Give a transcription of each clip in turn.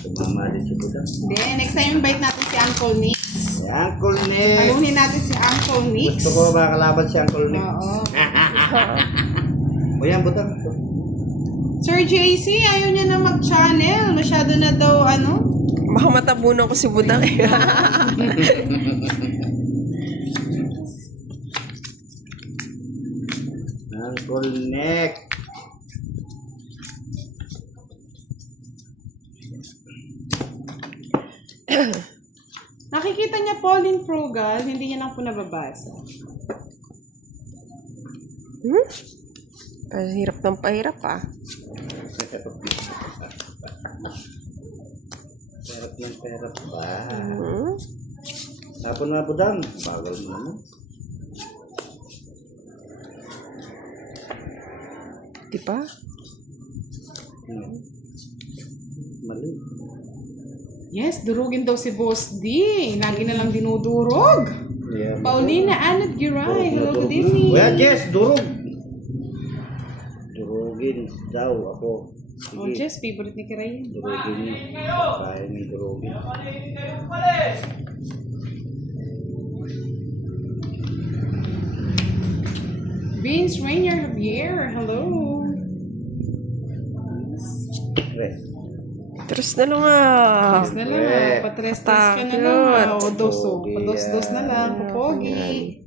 Tumama din si Budang. Hindi, next time invite natin si Uncle Nix. Si Uncle Nick. Paluhin natin si Uncle Nix. Gusto ko makalaban si Uncle Nick. Oo. O yan, Budang. Sir JC, ayaw niya na mag-channel. Masyado na daw, ano? Baka matabunan ko si Budang. Uncle Nick. Nakikita niya Pauline Frugal, hindi niya lang po nababasa. Hirap ng pahirap ah. Perap ng perap ba? Tapon na, Budang. Bagal mo naman. Di ba? Mali. Yes, durugin daw si Boss D. Lagi na lang dinudurog. Yeah, Paulina Anat Giray, hello, good evening. Kuya Jess, durog. Durugin daw ako. Oh, Sige, Jess, favorite ni Kiray. durugin niyo. Kaya may durugin. Vince Rainier Javier, hello. Rest. Tres na lang ah. Yes na lang, patres-tres ka na lang. O doso, pados-dos na lang, pupogi.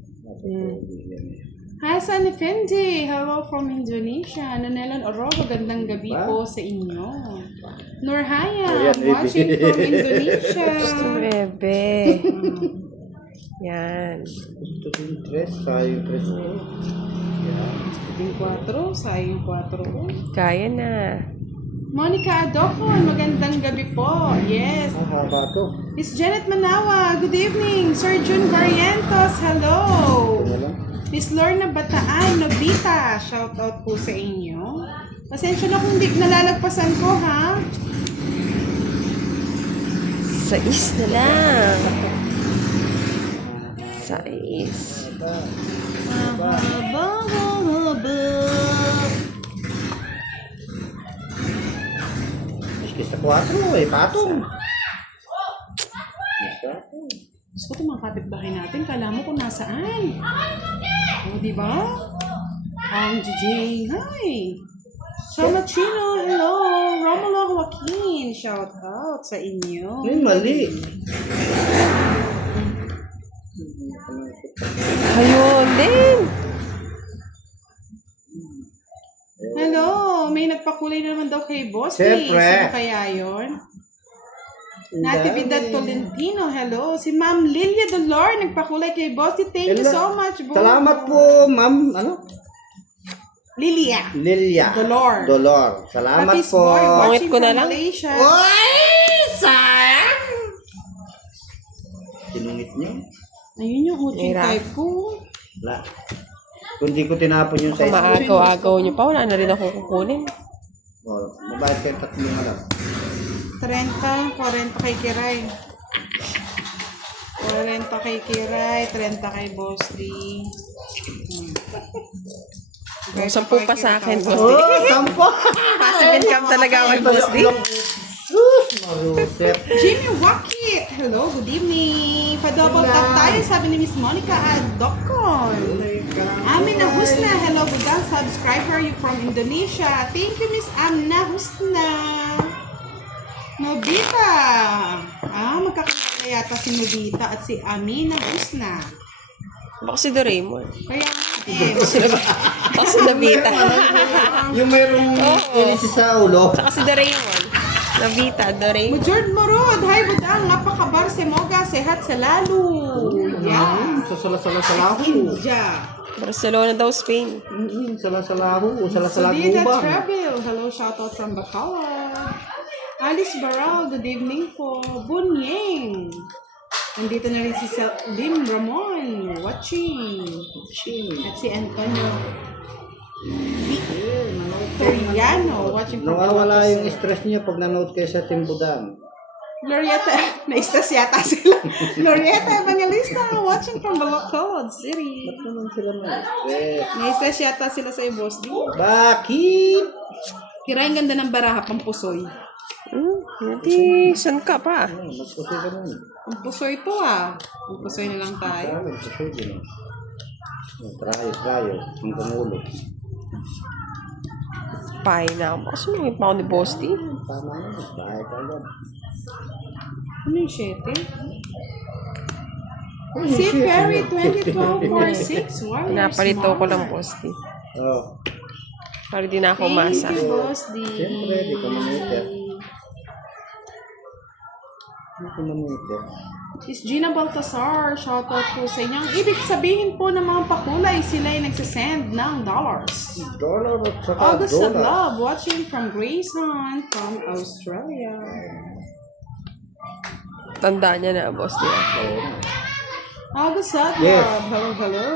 Hasan Effendi, hello from Indonesia. Nanelan Orogo, gandang gabi po sa inyo. Nurhaya, watching from Indonesia. Bebe. Yan. Gusto din tres. Sayang tres ko. Yan. Yung 4, sayang 4. Kaya na. Monica Adocon, magandang gabi po. Yes. Ah, haba to. Miss Janet Manawa, good evening. Sir Jun Barrientos, hello. Ito na lang. Miss Lorna Bataan, Nobita, shout out po sa inyo. Pasensya na kung di nalalagpasan ko, ha? Sais na lang. Sais. Haba. Miski sa 4 eh, patong. Isa. Gusto ko itong mga kapitbahay natin, kala mo kung nasaan. O, di ba? Ang JJ, hi! Chamachino, hello! Romulo Joaquin, shout out sa inyo. Ay, mali. Ayun din. Hello! May nagpakulay na naman daw kay Boss. Siyempre. Sino kaya yun? Natividad Tolentino, hello. Si Ma'am Lilia Dolor, nagpakulay kay Bossy. Thank you so much, Bo. Salamat po, ma'am. Ano? Lilia. Lilia. Dolor. Dolor. Salamat Hafiz po. Boy, watching Pangit ko na from lang. Malaysia. Sayang! Tinungit niyo? Ayun yung uting Mira. type ko. Wala. Kung di ko tinapon yung Kung size ko. maagaw-agaw nyo pa, wala na rin ako kukunin. Oh, mabayad kayo 3 alam. 30, 40 kay Kiray. 40 kay Kiray, 30 kay Boss D. Yung 10 pa sa akin, Boss D. Oh, 10! Passive income talaga ako, Boss D. Marusep. Jimmy Wakit! Hello, good evening! Pa-double tap tayo, sabi ni Miss Monica Adocon. Amina Husna, hello, budang subscriber you from Indonesia. Thank you, Miss Amna Husna. Nobita. Magkakilala yata si Nobita at si Amina Husna. Baka si Doraemon. Kaya Baka si Nobita. Yung mayroong inis sa ulo. Saka si Doraemon. Nobita, Doraemon. Mujord Morod, hi budang, napakabar si Moga, sehat sa lalo. Yeah. Sa salasalasalahu. India. Barcelona daw, Spain. Salasalalahu. Solida Salasalagu ba? Travel. Hello, shoutout from Bacalar. Alice Baral, good evening po. Bunyeng. Nandito na rin si Lim Ramon, watching. At si Antonio Victoriano, watching from Nawawala yung Bacalar. stress niya pag nanood kayo sa Timbudang. Glorieta, na-stress yata sila. Glorieta Evangelista, watching from Bacolod City. Ba't naman sila ma-stress? Na-stress yata sila sa Boss D. Bakit? Kira yung ganda ng baraha, pampusoy. Hindi, saan ka pa? Magpusoy ka nun. Ang pusoy ito ah. Ang pusoy na lang tayo. Magpusoy din. Trayo. Ang pangulo. Pahay na ako. Kasi may pa ako ni Boss D. Tama na. Bahay ka lang. Ano yung 7? Si Perry 2012-46. Wow, Pinapalito ko lang, Boss D. Oh. Para di na ako Thank umasa. you, Boss D. Siyempre, di ko mamita. Di ko mamita. Is Gina Baltasar, shoutout po sa inyo. Ang ibig sabihin po ng mga pakulay, sila ay nagsasend ng dollars. Dollar at saka August of dollar. Love, watching from Grayson, from Australia. Tandaan niya na, Boss D. Oo. August of Yes. Love, hello.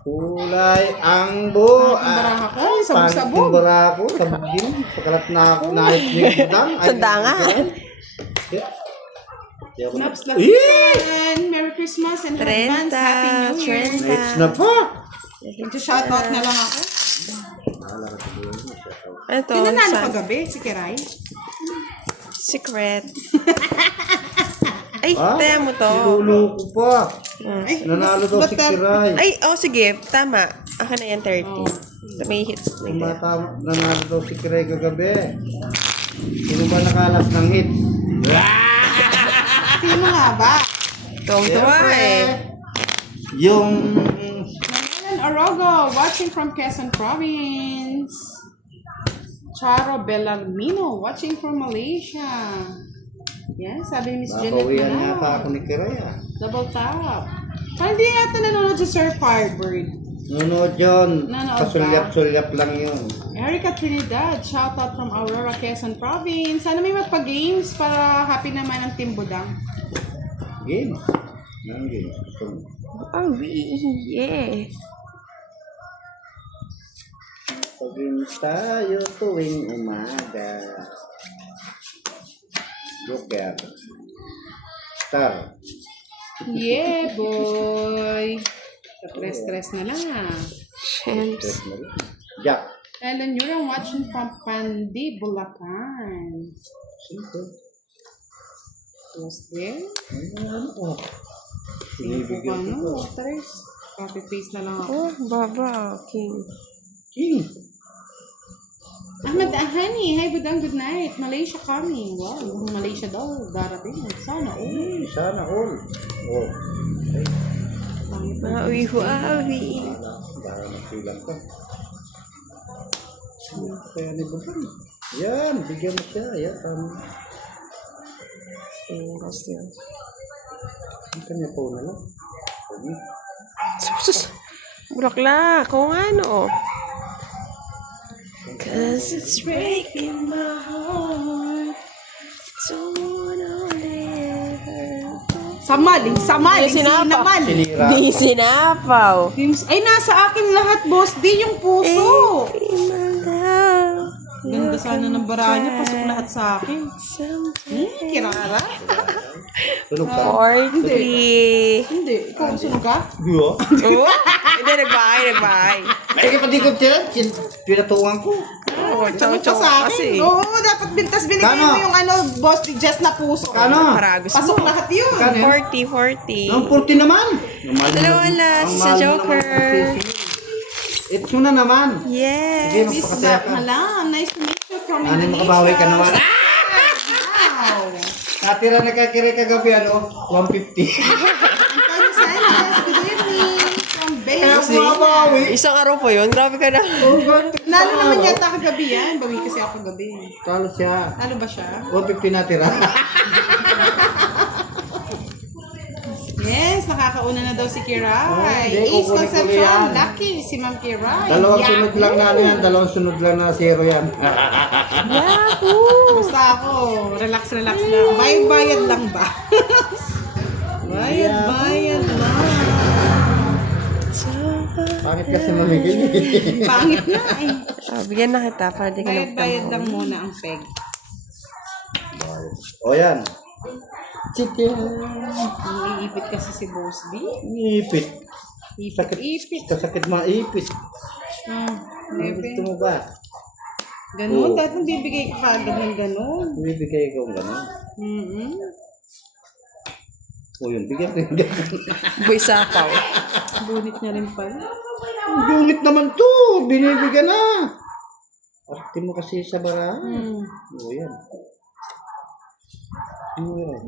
Kulay ang bu. Ang baraha ko, sabog-sabog. Ang baraha ko, sabog din. Pagkalat na ako nais niyo budang. Tanda nga. Naps Lapitan, Merry Christmas and advance Happy New Year. Nights na pa. Shoutout na lang ako. Ito, Pinanalo sa kagabi, si Kiray. secret. Ay, Ha? taya mo to. Niluloko pa. Ay, Nanalo daw si Kiray. Ay, sige. Tama. Akin na yan, 30. May hits na ito. Nanalo daw si Kiray kagabi. Sino ba nakalas ng hit? Sino nga ba? Tuwang-tuwa eh. Yung... Alan Orogo, watching from Quezon Province. Charo Bellarmino, watching from Malaysia. Yan, sabi ni Miss Janet Napawihan na nga pa lang. ako ni Kiray ah. Double tap. Parang hindi yata nanonood si Sir Firebird. Nunod yun. Nanood Pasulyap-sulyap lang yun. Erica Trinidad, shoutout from Aurora, Quezon Province. Sana may magpa-games para happy naman ang Team Budang. Games. Nang games. Gusto mo. Oh, yeah. Pag-games tayo tuwing umaga. Joker. Star. Yeah, boy. Stress na lang ah. Shams. Tres na rin. Jack. Ellen, you're watching from Pandi, Bulacan. Sino? Was there? Ano ko? Sino po ka Sinibigyan ko. no? Tres. Copy-paste na lang ako. Oh, baba. King. King. Ahmad Ahani, hi Budang, good night. Malaysia coming. Wow, yung Malaysia daw, darating. Sana, oh. Sana all. Oh. Ay, Maawi-huawi. baka nasilang ka. Kaya ni Bukang. Yan, bigyan mo siya. Yan, tama. Kasi yun. Ang kanya po na lang. Pwede. Sus. Bulaklak. Kung ano. Cause it's breaking my heart. Don't wanna live. Samaling, sinamal. Sinira. Di sinapaw. Ay, nasa akin lahat, boss. Di yung puso. Ganda sana ng baraha niya. Pasok lahat sa akin. Kirara? Tulog ka. 40. Hindi. Ikaw, sunog ka? Guyo. Oh, hindi, nagbahay. Ay, kapatid ko tira. Pinatungan ko. Oh, Sunog ka chow-chow sa kasi. akin. Oo, dapat bintas binigay Kano? mo yung boss, just na puso. Kano? Paragos Pasok mo. lahat yun. Kano? 40. Ang 40 naman. Dalawa last sa Joker. Ito na naman. Sige, Yes. Miss magpakasaya ka. Malam, nice to meet you from Ano Indonesia. makabawi ka naman? Wow. Natira na kagkiri kagabi, 150. Antonio Sanchez, good evening. From Kaya Beijing. bumabawi. Isang araw po yun. Grabe ka na. Nalo naman yata kagabi yan. Bawi kasi ako kagabi. Talo siya. Nalo ba siya? 150 natira. Yes, nakakauna na daw si Kiray. hindi, Ace kukunin ko Concepcion, yan. lucky si Ma'am Kiray. Dalawang sunod lang na yan. Dalawang sunod lang na zero yan. Yahoo! Basta ako, relax lang. Bayad-bayad lang ba? Bayad-bayad lang. Bakit kasi mamigil? Pangit na eh. Bigyan na kita para di ka Bayad-bayad nagtamo. lang muna ang peg. O yan. Chicken. Iipit kasi si Boss D. Ipit. Sakit. Ipit. Kasakit mga ipit. Ah, Ano gusto mo ba? Ganun, Oo. dahil nagbibigay ka kaagad ng ganun. Bibigay ko ng gano'n. Mm-hmm. O yun, bigyan ko yung gano'n. Boy sapaw. Bunit niya rin pala. Ang gungit naman to. Binibigyan na. Arte mo kasi sa barahan. Hmm. O yan. O yan.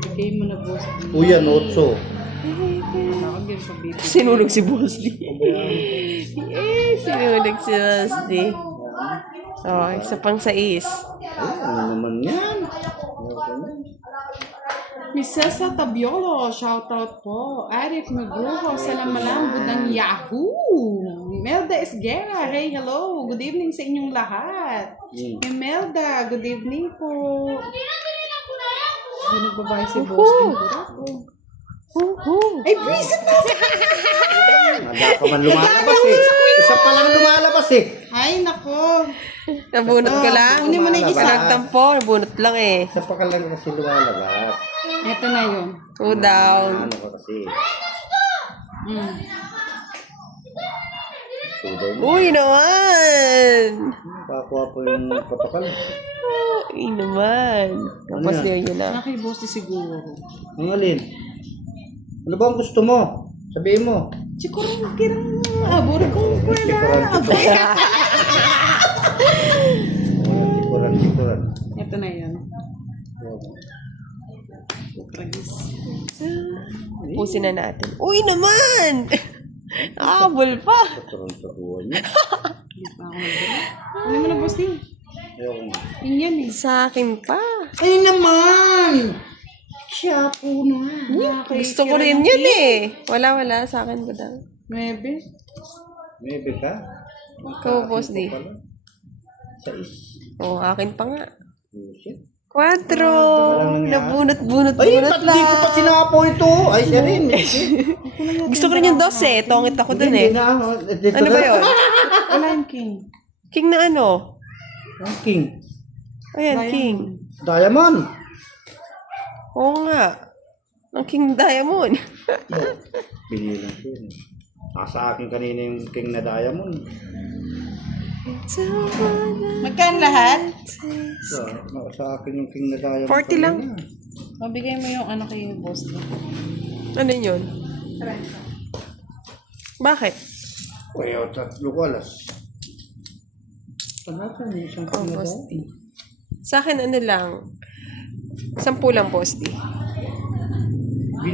Bigay mo na, boss. O yan, 8. Ako, ganyan pa, baby. Sinunog si Boss D. Sinunog si Boss D. Oh, isa pang 6. Ay, ano naman yan? Miss Cesa Tabiolo, shoutout po. Arif Magruho, Salamalam, Budang Yahoo! Melda Esguera, hey, hello. Good evening sa inyong lahat. Imelda, good evening po. Ano babae si Boss? Ay, visit na! Nada pa man lumalabas eh. Isa pa lang lumalabas eh. Ay, nako. Nabunot ko lang. Kunin mo na yung isa. Panagtampo, nabunot lang eh. Isa pa ka lang kasi lumalabas. Ito na yun. 2 down. Ano ka kasi? Mm. Suday mo. Uy naman! Pakuha po yung patakal. Uy naman. Tapos Ano niyo yun na. Nakay Boss di siguro. Ang alin? Ano ba ang gusto mo? Sabihin mo. Chikurang kirang abor kong Chikuran, kwela. chikuran. Chikuran. Ito na yun. Pusin na natin. Uy naman! Habol pa. Chikuran sa buwan niya. Hindi pa ako nagdala. Ano mo na, Boss din? Ayoko nga. Yun yan eh. Sa akin pa. Ay naman! Siya po na. Gusto ko rin yun eh. Wala sa akin ba daw? Maybe. Maybe ka? Ikaw, Boss D. Sa is. Oo, akin pa nga. Bullshit. 4. Walang nangyari. Nabunot Ay, lang. ba't di ko pa sinapo ito? Ay, siya rin. Gusto ko rin yung 12 eh. Tongit ako dun eh. Hindi na. Dito Ano na. ba yun? Wala yung king. King na ano? Ang king. Ayan, King. Diamond. Oo nga. Ang King Diamond. Binilang ko yun. Nasa akin kanina yung king na diamond. Magkaan lahat? Sa akin yung king na diamond. 40 lang. kanina. Mabigay mo yung ano kay Boss din. Ano yun? Bakit? Uy, o, 3 ko alas. Talaga, may isang king na Boss diamond. Sa akin ano lang. 10 lang, Boss D.